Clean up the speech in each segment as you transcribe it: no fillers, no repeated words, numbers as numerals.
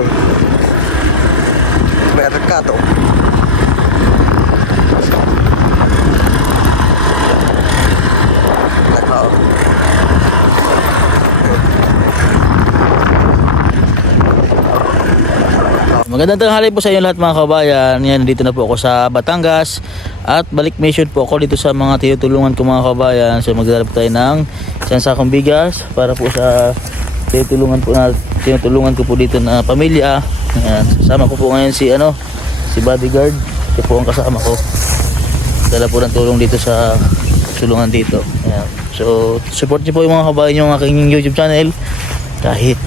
oh. Merkato. Magandang tanghali po sa inyo lahat mga kabayan. Yan, dito na po ako sa Batangas at balik mission po ako dito sa mga tinutulungan ko mga kabayan. So magdadala po tayo ng isang sakong bigas para po sa tinutulungan ko po dito na pamilya. Yan, kasama ko po ngayon si bodyguard. Ito po ang kasama ko. Dala po ng tulong dito sa tulungan dito. Yan. So support niyo po yung mga kabayan yung aking YouTube channel. Kahit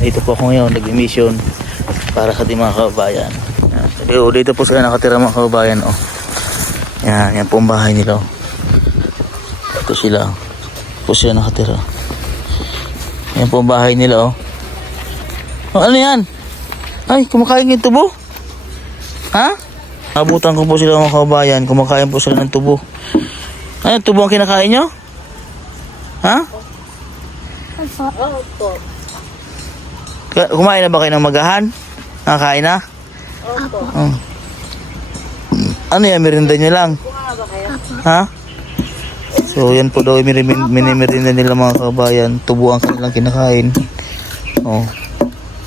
dito po ako ngayon nag-mission para sa ating mga kababayan. Dito po sila nakatira mga kababayan. Oh. Yan po ang bahay nila. Oh. Ito sila. Po sila nakatira. Yan po ang bahay nila. Oh, ano yan? Ay, kumakain ng tubo? Ha? Abutan ko po sila mga kababayan. Kumakain po sila ng tubo. Ay, tubo ang kinakain nyo? Ha? Opo. Kumain na ba kayo ng magahan? Nakakain na? Opo. Ano yan, merinda nyo lang? Ha? So yan po daw minimerinda nila mga kabayan. Tubo ang kanilang kinakain.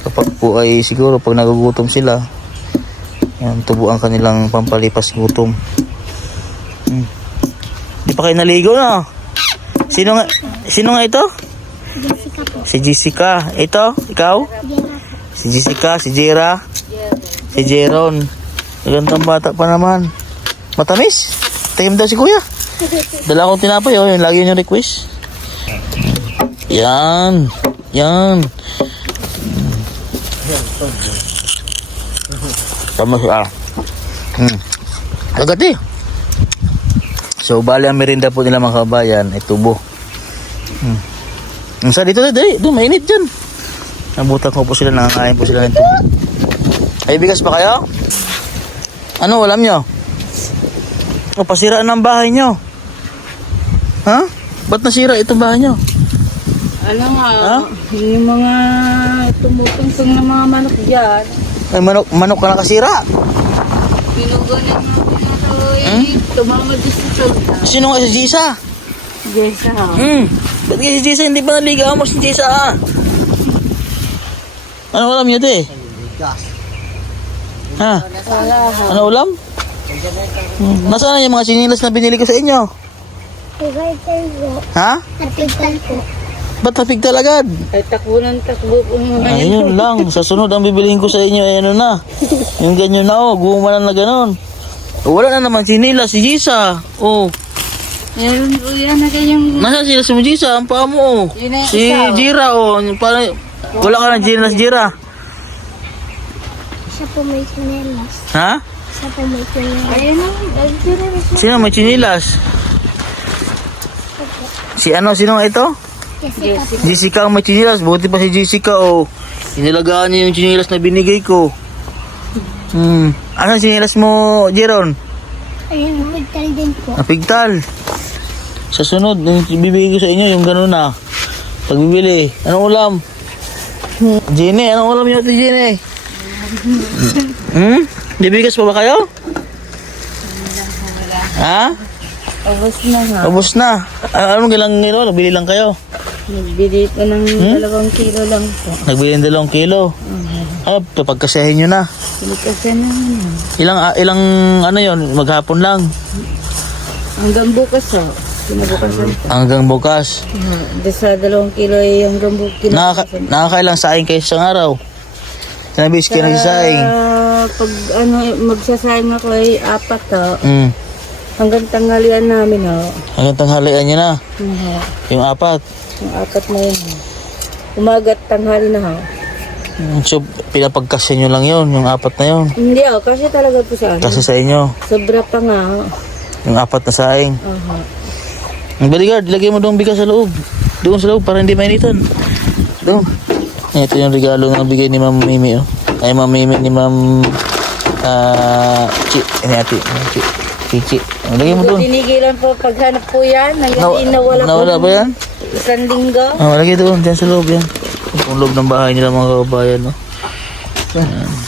Kapag po ay siguro pag nagugutom sila, yan, tubo ang kanilang pampalipas gutom. Di pa kayo naligo na? Sino nga ito? Jessica po. Si Jessica. Ito? Ikaw? Si Jessica, si Jera, si Jeron. Magandang bata pa naman. Matamis. Tahim daw si kuya. Dala akong tinapay, yung lagi yung request. Yan. Tama siya. Agad eh. So bali ang merinda po nila mga kabayan ay tubo. Sa dito doon mainit dyan. Nabutan ko po sila, nakakain po sila ng tubo. Ay, bigas pa kayo? Ano, alam nyo? O, pasiraan ng bahay nyo. Ha? Ba't nasira itong bahay nyo? Ano nga, yung mga tumutungtong na mga manok dyan. Ay, manok ka nakasira. Pinugunan natin tumamad sa tulta. Sino nga si Jisa? Jessa. Ba't si Jisa hindi pa naligaw mo si Jisa? Ano ulam nyo te? Ha? Wala ha. Ano ulam? Nasaan na yung mga sinilas na binili ko sa inyo? Pigtal po. Ha? Napigtal po. Ba't napigtal agad? Ay, takbo po mga Ayun lang, sa sunod ang bibilihin ko sa inyo ay ano na. Yung ganyan na gumalan na ganon. Wala na naman sinila si Jisa. Meron po yan na kayong... Nasaan sila si Jisa? Ang paa mo Yun na yung si isa, Jira wala ka na Jira si Jira. Siya po may chinelas. Ha? Siya po may chinelas. Ayan na. Sino may chinilas? Sino ito? Jessica po. Jessica ang may chinilas. Buti pa si Jessica inilagaan niya yung chinilas na binigay ko. Asan chinilas mo, Jeron? Ayun, napigtal din po. Napigtal. Sa sunod, bibigay ko sa inyo yung gano'n na. Pagbibili. Anong ulam? Jenny, anong ulam nyo ito, Jenny? Bibigas pa ba kayo? Ha? Ubus na ha. Ubus na. Anong ilang kilo? Nagbili lang kayo? Nagbili po ng 2 kilo lang po. Nagbili ng 2 kilo. Pagkasahin nyo na. Kasi na. Ilang ano yon, maghapon lang. Hanggang bukas ha. Kinabukasan po. Hanggang bukas. Sa 2 kilo ay hanggang bukas. Nakakailang saing kayo sa araw? Sinabis kayo nagsasaing? Pag magsasayang ako ay 4 ha. Hanggang tanghalian namin ha. Hanggang tanghalian nyo na? Yung 4? Yung 4 na yun ha. Umaga't tanghali na ha. So, pinapagkasya nyo lang yun, yung 4 na yun? Hindi ha, kasi talaga po sa Kasi sa inyo? Sobra pa nga ha. Yung 4 na saing? Ang bodyguard, ilagay mo doon bigas sa loob. Doon sa loob para hindi mainitan. Doon. Ito yung regalo na bigay ni Ma'am Mimi. Ay, Ma'am Mimi ni Ma'am Chichi. Lagay mo doon. Tinigilan po paghanap po yan. Nawala po. Nawala ba yan? Isang linggo. Lagay doon. Diyan sa loob yan. Yung loob ng bahay nila mga kababayan.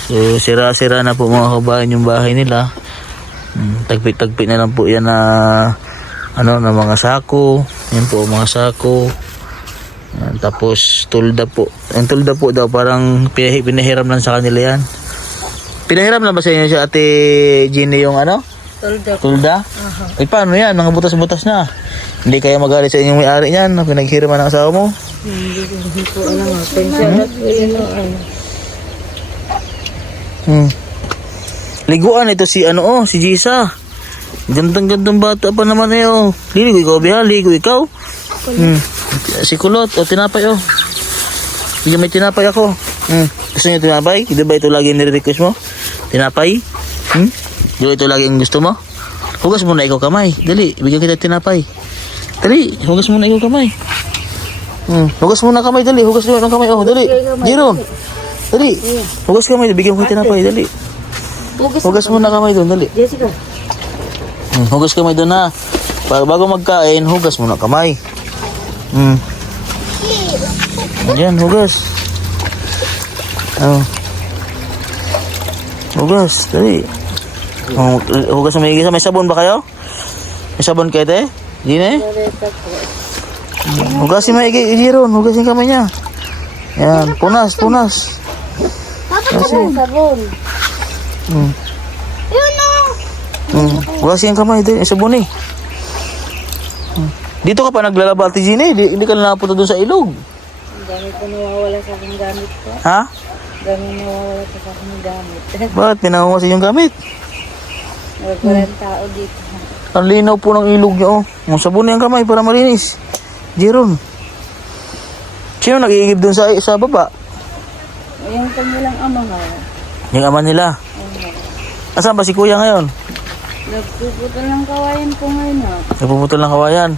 So sira-sira na po mga kabayan yung bahay nila. Tagpi-tagpi na lang po yan na na mga sako. Yan po mga sako. Tapos tulda po. Ang tulda po daw parang pinahiram lang sa kanila yan. Pinahiram lang ba sa inyo si Ate Jenny yung tulda? Eh paano yan? Mga butas-butas na. Hindi kaya magalit sa inyong may-ari niyan na pinaghiraman ng asawa mo? Hindi ko alam. Pensya Liguan ito si si Jisa. Gandang-gandang bata pa naman Ligo ikaw, Biha. Ligo ikaw. Si Kulot. Tinapay Bigyan may tinapay ako. Gusto niyo tinapay? Di ba ito lagi nire-request mo? Tinapay? Di ba ito lagi ang gusto mo? Hugas muna ikaw kamay. Dali, bigyan kita tinapay. Dali, hugas muna ikaw kamay. Hugas muna kamay, dali. Hugas muna ng kamay. Dali. Jeron. Dali. Hugas kamay, bigyan ko tinapay, dali. Hugas muna kamay doon, dali. Jessica. Hugas kamay doon ha. Bago magkain, hugas muna kamay. Ayan, hugas. Hugas, dali. Hugas na may igisa. May sabon ba kayo? May sabon kayo, te? Gine? Hugasin mo Jeron. Hugasin kamay niya. Yan, punas. Hugasin. Sabon. Hugasin ang kamay. Yung sabon Dito ka pa naglalaba, Ate Gine. Hindi ka napunta doon sa ilog. Ang gamit ko nawawala sa aking gamit ko. Ha? Gamit nawawala sa aking gamit. Bakit? Pinahugasin yung gamit. Walang tao dito. Ang linaw po ng ilog niyo. Ang sabon yung kamay para malinis. Jeron. Sino nag-iigib doon sa baba? Yung kanilang ama nga. Yung ama nila. Asan ba si kuya ngayon? Nagpuputol ng kawayan ko ngayon Nagpuputol ng kawayan.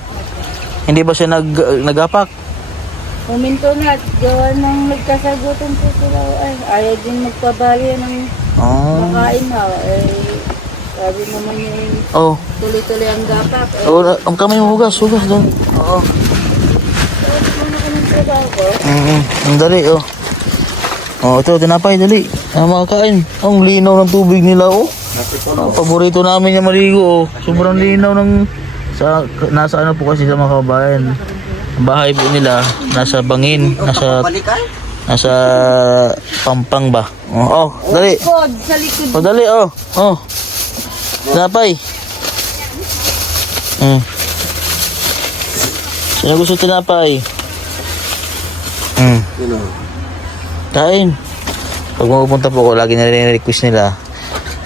Hindi ba siya nagapak? Huminto na at gawa ng nagkasagutan po sila. Ayaw din magpabali ng makain sabi naman niya tuloy-tuloy ang gapak. Ang kamay mo hugas doon. Oo. Ang dali, ito, tinapay, dali. Makakain. Ang linaw ng tubig nila, paborito namin yung maligo, Sobrang linaw nasa po kasi sa mga kabayan. Ang bahay po nila, nasa Bangin, nasa Pampang ba? Dali. Sa likod. Dali, tinapay. Sino gusto tinapay? Kain. Pag mapupunta po ko, lagi na rin request nila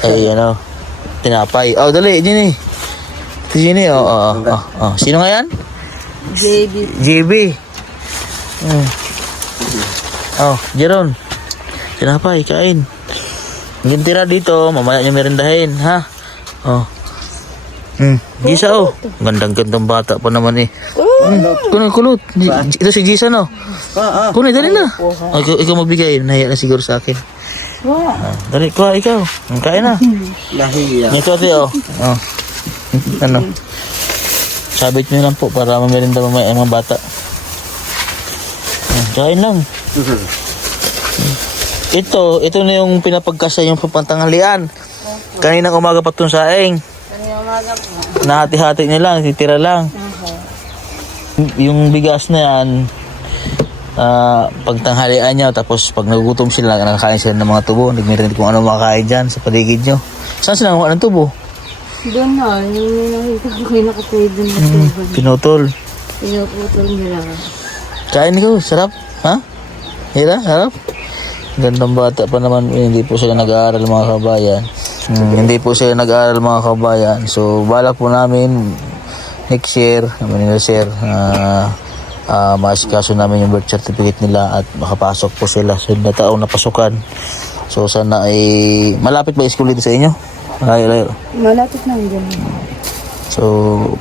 ay tinapay. Dali, Jenny. Jenny, Sino nga yan? JB. Jeron. Tinapay, kain. Yung tira dito, mamaya niyo merendahin, ha? Gisa, Gandang-gandang bata pa naman Kunin, kulot. Ito si Gisa, no? Kunin, dali na. Ikaw magbigay. Nahiya na siguro sa akin. Dali, kuha, ikaw. Kain na. Nahiya. Ito, ate, sabit nyo lang po para mamerinda mamaya ang mga bata. Kain lang. Ito na yung pinapagkasa yung papantanghalian. Kaninang umaga pa itong saing. Kanina umaga po. Nahati-hati niya lang, titira lang. Yung bigas na yan, pagtanghalian niya, tapos pag nagugutom sila, nakakain sila ng mga tubo. Nagmerind kung ano makakain dyan sa paligid nyo. Saan sila nakuha ng tubo? Doon yung nakita ko kayo nakatuloy doon na tubo. Pinutol. Pinuputol nila. Kain ko, sarap. Ha? Hira, sarap. Gandang bata pa naman, hindi po sila nag-aaral mga kabayan. Hindi po sila nag-aaral mga kabayan. So, bala po namin next year, namin nila share, maasikaso namin yung birth certificate nila at makapasok po sila sa taong napasukan. So, sana ay malapit ba school dito sa inyo? Layo. Malapit na dyan. So,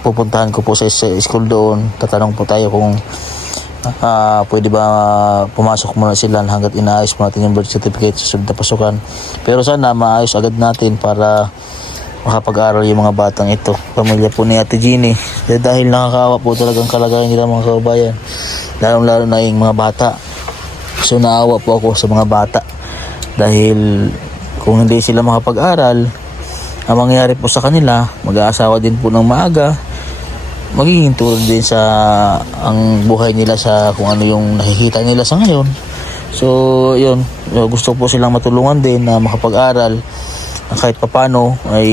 pupuntahan ko po sa school doon. Tatanong po tayo kung pwede ba pumasok muna sila hanggat inaayos mo natin yung birth certificate sa sunod na pasukan. Pero sana maayos agad natin para makapag-aral yung mga batang ito. Pamilya po ni Ate Jenny. Dahil nakakawa po talagang kalagayan nila mga kababayan. Lalo na yung mga bata. So naawa po ako sa mga bata Dahil kung hindi sila makapag-aral, ang mangyayari po sa kanila, mag-aasawa din po ng maaga, magiging tulad din sa ang buhay nila sa kung ano yung nakikita nila sa ngayon. So, yun, gusto po silang matulungan din na makapag-aral na kahit papano ay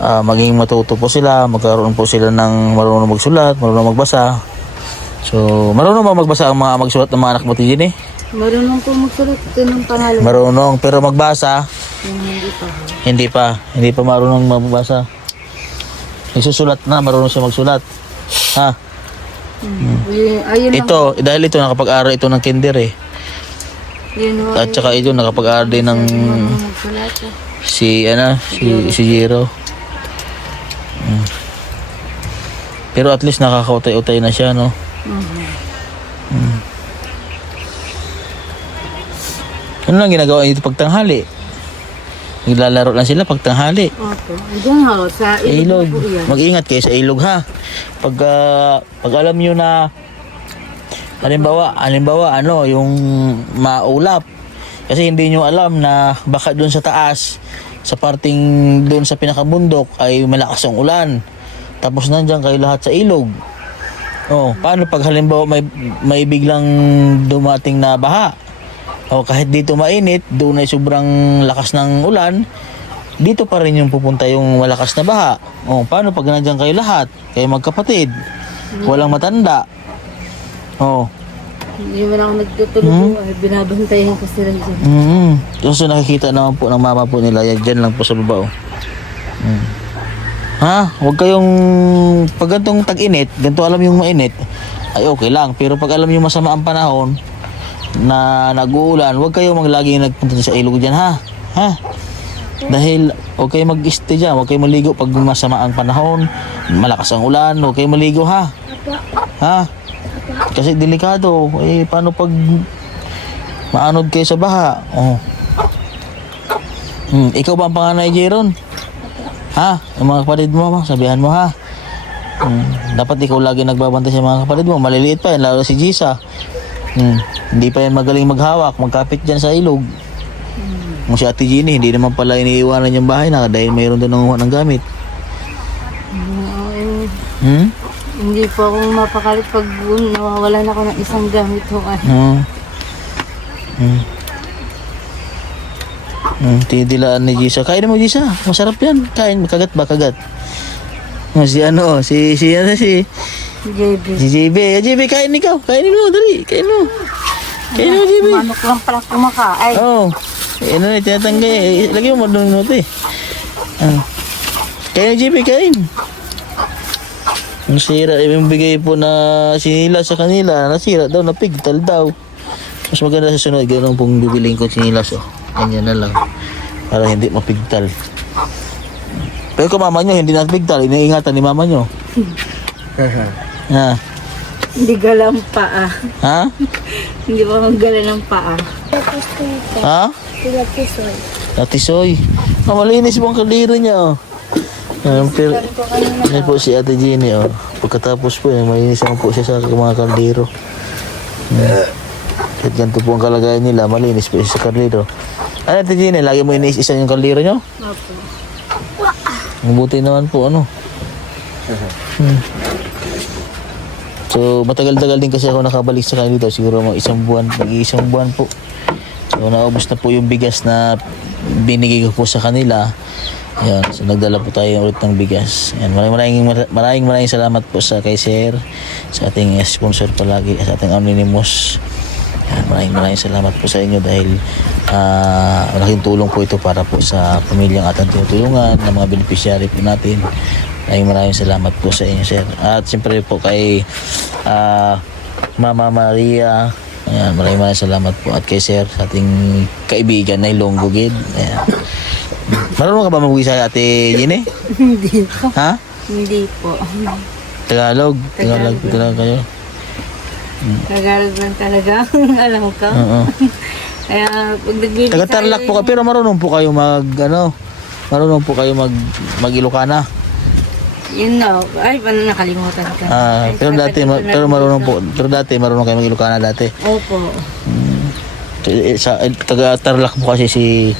maging matuto po sila, magkaroon po sila ng marunong magsulat, marunong magbasa. So, marunong ba magbasa ang mga magsulat ng mga anak mo, Tijin eh? Marunong po magsulat. Ito ng pangalan. Marunong, pero magbasa, Hindi pa. hindi pa marunong magbasa. Isusulat na, marunong siya magsulat. Ha? Ayun lang. Ito, dahil ito nakapag-aral ito ng kinder eh. Yun ho. At saka ito nakapag-aral din ng Magsulat. si Jiro. Pero at least nakakautay-utay na siya, no? Ano lang ginagawa dito pagtanghali? Naglalaro lang sila pagtanghali. Opo. Diyan ho, sa Ilog. po yan. Mag-ingat kayo sa ilog ha. Pag alam nyo na halimbawa ano yung maulap. Kasi hindi nyo alam na baka doon sa taas, sa parting doon sa pinakabundok ay malakas ang ulan. Tapos nandiyan kayo lahat sa ilog. Oh, paano pag halimbawa may biglang dumating na baha? O kahit dito mainit, doon ay sobrang lakas ng ulan, dito pa rin yung pupunta yung malakas na baha. O paano pag nandiyan kayo lahat, kayo magkapatid, walang matanda. O. Hindi man ako nagtutulog po. Binabantayan ko sila dyan. Kasi nakikita naman po ng mama po nila, yan dyan lang po sa baba. Ha? Huwag kayong, pag gantong tag-init, ganito alam yung mainit, ay okay lang. Pero pag alam yung masama ang panahon, na nag-uulan, huwag kayo maglagi nagpunta sa ilog dyan ha. Ha? Dahil huwag kayo mag-stay dyan, huwag kayo maligo pag masama ang panahon, malakas ang ulan, huwag kayo maligo ha. Ha? Kasi delikado. Eh, paano pag maanod kayo sa baha? Oh. Ikaw ba ang panganay, Jeron? Ha? Ang mga kapatid mo, sabihan mo ha. Dapat ikaw lagi nagbabantay sa mga kapatid mo. Maliliit pa yan, lalo si Jisa. Hindi pa yan magaling maghawak, magkapit dyan sa ilog. Kung si Ate Ginny, hindi naman pala iniiwanan yung bahay na dahil mayroon doon ng gamit. Hindi po ako mapakalit pag nawawalan ako ng isang gamit ho. Tinidilaan ni Jisa. Kain mo, Jisa. Masarap yan. Kain. Kagat ba? Kagat. Si JB. Si JB. JB, kain ikaw. Kainin mo. Dali. Kain mo. Kain mo, JB. Manok lang pala kumakain. Oo. Ano na, tinatanggay. Lagi mo madunod mo, Kain, JB, kain. Ang sira, yung bigay po na sinilas sa kanila, nasira daw, napigtal daw. Mas maganda sa sunod, gano'n pong bibiling ko sinilas, oh. Ganyan na lang. Para hindi mapigtal. Pero kung mama nyo, hindi napigtal, iniingatan ni mama nyo. Ha? Hindi galang paa. Ha? Hindi pa magala ng paa. Ha? Sila Tisoy. Atisoy. Malinis po ang kaldero niya, oh. Pero, yan po si Ate Jenny, oh. Pagkatapos po, malinis naman po siya sa mga kaldero. Kahit ganito po ang kalagayan nila, malinis po siya sa kaldero. Ano, Ate Jenny, lagi mo iniis-isa yung kaldero nyo? Opo. Mabuti naman po, ano. So, matagal-tagal din kasi ako nakabalik sa kanila dito. Siguro mga mag-iisang buwan po. So, naubos na po yung bigas na binigay ko po sa kanila. Ayan, so nagdala po tayo ulit ng bigas. Ayan, maraming salamat po sa kay Sir, sa ating sponsor palagi, sa ating anonymous. Ayan, maraming salamat po sa inyo dahil malaking tulong po ito para po sa pamilyang ating tinutulungan, ng mga beneficiary po natin. Maraming salamat po sa inyo, Sir. At siyempre po kay Mama Maria. Ayan, maraming salamat po. At kay Sir, sa ating kaibigan na Ilonggo Gid. Ayan. Marunong ka ba mag-uwisay, Ate Jenny? Hindi po. Ha? Hindi po. Tagalog kayo? Tagalog lang talaga. Alam ko. Oo. Kaya pag nagbibigay Taga-Tarlac po kayo, pero marunong po kayo marunong po kayo mag-Ilocana. Yun na. Ay, paano nakalimutan ka? Pero dati marunong kayo mag-Ilocana dati. Opo. Sa taga Tarlac po kasi si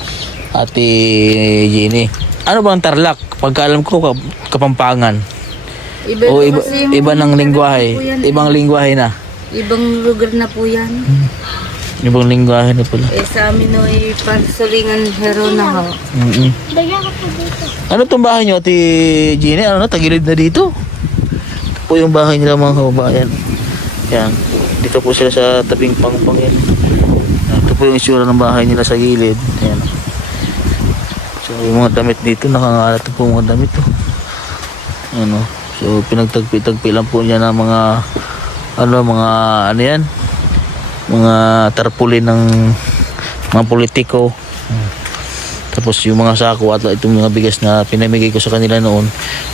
Ate Jenny. Ano bang Tarlac? Pagkaalam ko Kapampangan. Iba ng lingwahe. Ibang lingwahe na. Ibang lugar na po yan. Ibang lingwahe na pala. Sa amin no, parsulingan hero na ho. Bigyan ko po dito. Ano tong bahay nyo, Ate Jenny? Ano na, tagilid na dito? Ito po yung bahay nila mga kababayan. Yan. Dito po sila sa tabing pangpangin. Ito po yung itsura ng bahay nila sa gilid. Yan. So yung mga damit dito, nakangalat po mga damit. Ano. So pinagtagpi-tagpi lang po niya ng mga ano yan? Mga tarpaulin ng mga politiko. Tapos yung mga sako at itong mga bigas na pinamigay ko sa kanila noon,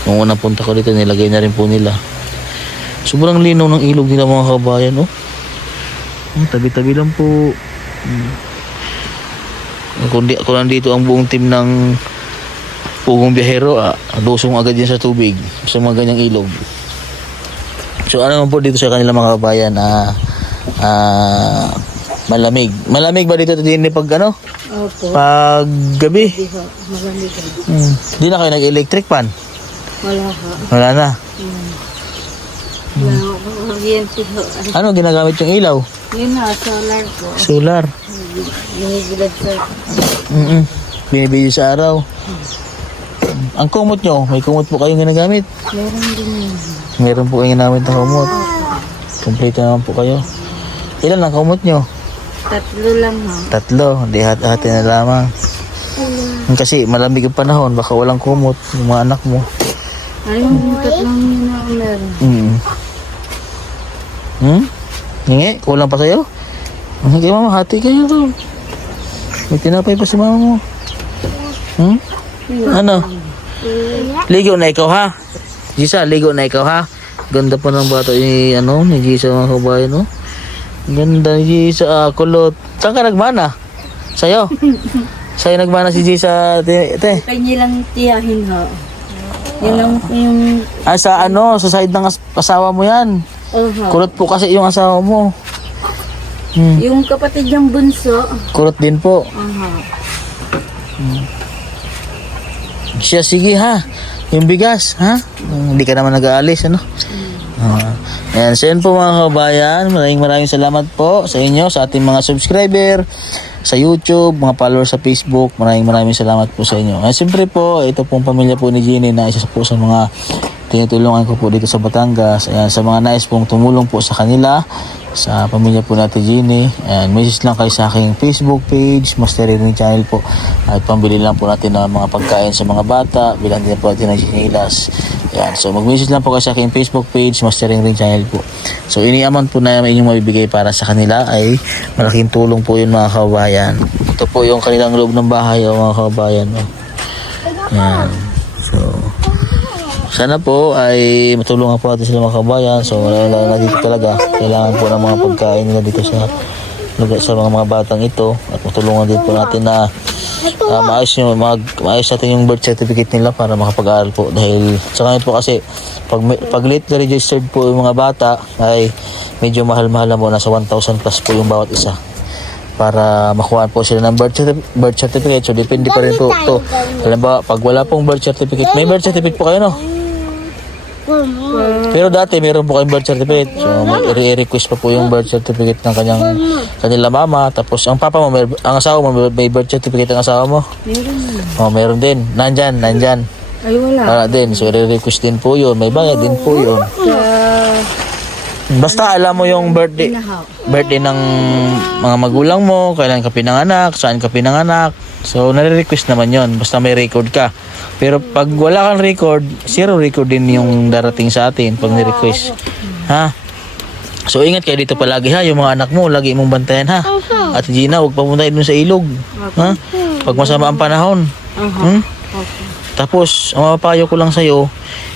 nung unang punta ko dito, nilagay na rin po nila. Sobrang linaw ng ilog nila mga kabayan, oh. Tabi-tabi lang po. Kung nandito ang buong team ng Pugong Biyahero, dusong agad yan sa tubig sa mga ganyang ilog. So ano naman po dito sa kanila mga kabayan, malamig. Malamig ba dito din pag ano? Opo. Pag gabi? Malamig. Hindi na kayo nag-electric pan? Wala ha. Wala na. Wala ho. Kuryente ho. Ano ginagamit yung ilaw? Yun na, solar po. Solar. Binigilad sa... Binibigay sa araw. Ang kumot nyo, may kumot po kayong ginagamit? Meron din yun. Meron po kayong ginamit na kumot. Kompleto naman po kayo. Ilan ang kumot nyo? 3 lang ha. 3, di hati na lamang. Kasi malamig ang panahon, baka walang kumot yung mga anak mo. Ayun, 3 yun na meron. Hingi, kulang pa sa'yo? Sige mama, hati kayo to. May tinapay pa si mama mo. Ano? Ligo na ikaw ha? Gisa, ligo na ikaw ha? Ganda pa ng bata ni Gisa mga kabayan, no? Ganda ni Gisa, kulot. Saan ka nagmana? Sa'yo? Sa'yo nagmana si Gisa, te? Kanya lang tiyahin ha. Yun lang yung... Sa sa side ng asawa mo yan. Kulot po kasi yung asawa mo. Yung kapatid niyang bunso. Kulot din po. Siya, sige ha. Yung bigas, ha? Hindi ka naman nag-aalis, ano? Ayan, so yun po mga kabayan. Maraming salamat po sa inyo, sa ating mga subscriber, sa YouTube, mga followers sa Facebook. Maraming salamat po sa inyo. At siyempre po, ito pong pamilya po ni Jenny na isa po sa mga tinutulungan ko po dito sa Batangas. Ayan, sa mga nais pong tumulong po sa kanila, sa pamilya po natin Jenny, and message lang kayo sa aking Facebook page, Master Ring Channel po, at pambili lang po natin ng mga pagkain sa mga bata, bilang din po natin ng chinilas. Ayan, so mag-message lang po kayo sa aking Facebook page, Master Ring Channel po. So iniamount po na inyong mabibigay para sa kanila ay malaking tulong po yun mga kabayan. Ito po yung kanilang loob ng bahay mga kabayan. Ayan, so sana po ay matulungan po natin sila mga kabayan. So wala na dito talaga. Kailangan po ng mga pagkain nila dito sa mga batang ito. At matulungan din po natin na maayos natin yung birth certificate nila para makapag-aaral po. Dahil sa ngayon po kasi pag late registered po yung mga bata ay medyo mahal-mahal na po. Nasa 1,000 plus po yung bawat isa para makuha po sila ng birth certificate. So depende pa rin po ito. Alam ba, pag wala pong birth certificate, may birth certificate po kayo, no? Pero dati meron po kayong birth certificate. So i-request pa po yung birth certificate ng kanila mama. Tapos ang papa mo, ang asawa mo, may birth certificate ng asawa mo? Meron. Meron din. Nandyan. Ay wala. Wala din. So i-request din po yun. May bayad din po yun. Basta alam mo yung birthday ng mga magulang mo, kailan ka pinanganak, saan ka pinanganak. So nare-request naman yon, basta may record ka. Pero pag wala kang record, zero record din yung darating sa atin pag ni-request. Ha? So ingat kayo dito palagi ha, yung mga anak mo, lagi mong bantayan ha. At Gina, huwag papuntahin dun sa ilog. Ha? Pag masama ang panahon. Tapos, ang mapapayo ko lang sa'yo,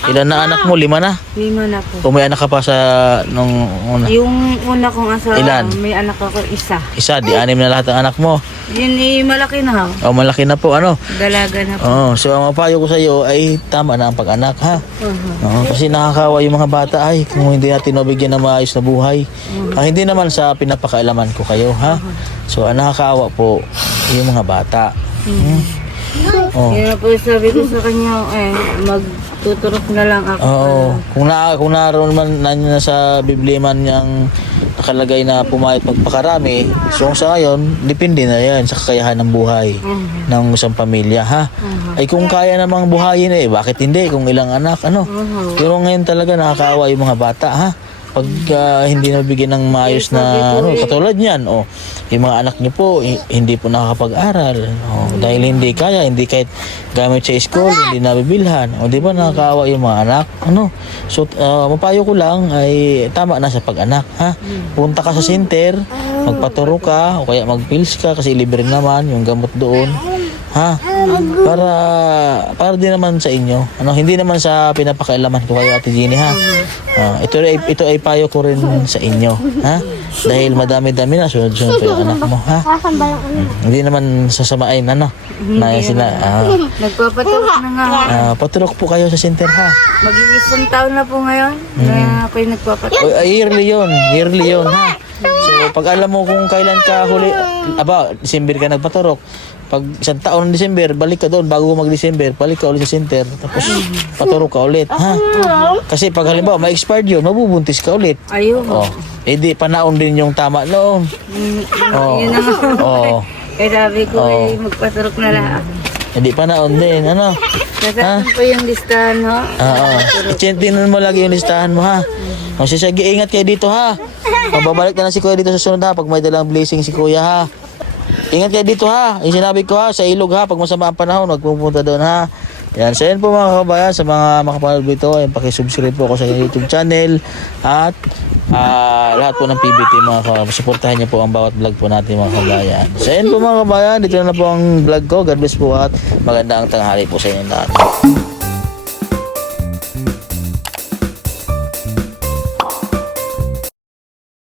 ilan na anak mo? 5 na? 5 na po. O may anak ka pa sa nung una? Yung una kong asawa, Ilan? may anak ako isa. Isa, di 6 na lahat ng anak mo. Yun malaki na ho. O malaki na po, ano? Dalaga na po. Oo, so ang mapayo ko sa'yo ay tama na ang pag-anak, ha? Oo, kasi nakakawa yung mga bata ay kung hindi natin mabigyan ng maayos na buhay. Hindi naman sa pinapakailaman ko kayo, ha? So, ang nakakawa po yung mga bata. Oh. Yun na po sabi ko sa kanya, magtuturok na lang ako. Oo. Kung naroon man na sa Biblia man yung nakalagay na pumayat magpakarami, so sa ngayon, depende na yan sa kakayahan ng buhay ng isang pamilya, ha? Ay kung kaya namang buhayin bakit hindi? Kung ilang anak, ano? Pero ngayon talaga nakakaawa yung mga bata, ha? Pag hindi nabigyan ng maayos na katulad niyan, yung mga anak niyo po hindi po nakakapag-aral, dahil hindi kaya, hindi kahit gamit sa school, hindi nabibilhan, di ba nakakaawa yung mga anak, ano? So mapayo ko lang ay tama na sa pag-anak, ha? Punta ka sa center, magpaturo ka o kaya mag-pills ka kasi libre naman yung gamot doon, ha? Para din naman sa inyo, ano, hindi naman sa pinapakailaman ko kayo, Ate Jenny, ha? Ito ay payo ko rin sa inyo, ha? Dahil madami-dami na sunod-sunod pa yung anak mo, ha? Hindi naman sasamain, ano? Na sila, Nagpapaturok na nga. paturok po kayo sa center, ha? Mag-iisang taon na po ngayon na ako'y nagpapaturok. Yearly yun, ha? So, pag alam mo kung kailan ka huli, December ka nagpaturok, pag isang taon ng December, balik ka doon bago mag-December, balik ka ulit sa center, tapos paturok ka ulit, ha? Kasi pag halimbawa ma-expired yun, mabubuntis ka ulit. Ayun. Di panaon din yung tama noon. Yun naman. Kaya sabi ko magpaturok na lang. Hindi panaon din, ano? Nasaan po yung listahan, ho? Tingnan mo lagi yung listahan mo, ha? Sige, ingat kayo dito, ha? Babalik na si Kuya dito sa sunod, ha? Pag may dalang blessing si Kuya, ha? Ingat kayo dito, ha? Yung sinabi ko, ha? Sa ilog, ha? Pag masama ang panahon, huwag pupunta doon, ha? Yan. So, yan po mga kabayan. Sa mga makapanood dito, pakisubscribe po ako sa YouTube channel. At lahat po ng PBT, mga kabayan. Supportahan niyo po ang bawat vlog po natin, mga kabayan. So, yan po mga kabayan. Dito na po ang vlog ko. God bless po at magandang tanghali po sa inyo lahat.